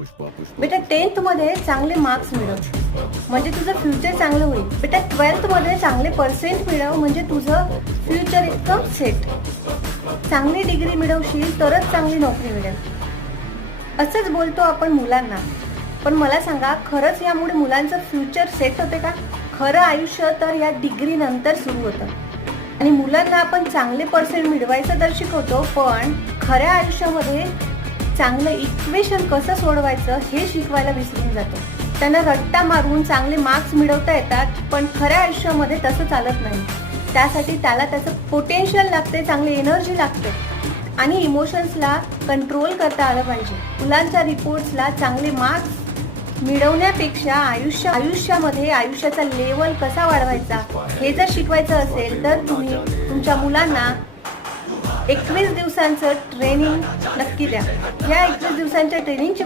बेटा 10th मध्ये चांगले मार्क्स मिळव म्हणजे तुझं फ्युचर चांगलं होईल. बेटा 12th मध्ये चांगले पर्सेंट मिळव म्हणजे तुझं फ्युचर एकदम सेट. चांगली डिग्री मिळवशील तरच चांगली नोकरी मिळेल. असंच बोलतो आपण मुलांना, पण मला सांगा खरंच यामुळे मुलांचं फ्युचर सेट होते का? खरं आयुष्य तर या डिग्री नंतर सुरू होतं. आणि मुलांना आपण चांगले पर्सेंट मिळवायचं तर शिकवतो, पण खऱ्या आयुष्यामध्ये चांगलं इक्वेशन कसं सोडवायचं हे शिकवायला विसरून जातो. त्यांना रट्टा मारून चांगले मार्क्स मिळवता येतात, पण खऱ्या आयुष्यामध्ये तसं चालत नाही. त्यासाठी त्याला त्याचं पोटेन्शियल लागते, चांगली एनर्जी लागते आणि इमोशन्सला कंट्रोल करता आलं पाहिजे. मुलांच्या रिपोर्ट्सला चांगले मार्क्स मिळवण्यापेक्षा आयुष्यामध्ये आयुष्याचा लेवल कसा वाढवायचा हे जर शिकवायचं असेल तर तुम्ही तुमच्या मुलांना 21 दिवसांचं ट्रेनिंग नक्की द्या. या 21 दिवसांच्या ट्रेनिंगची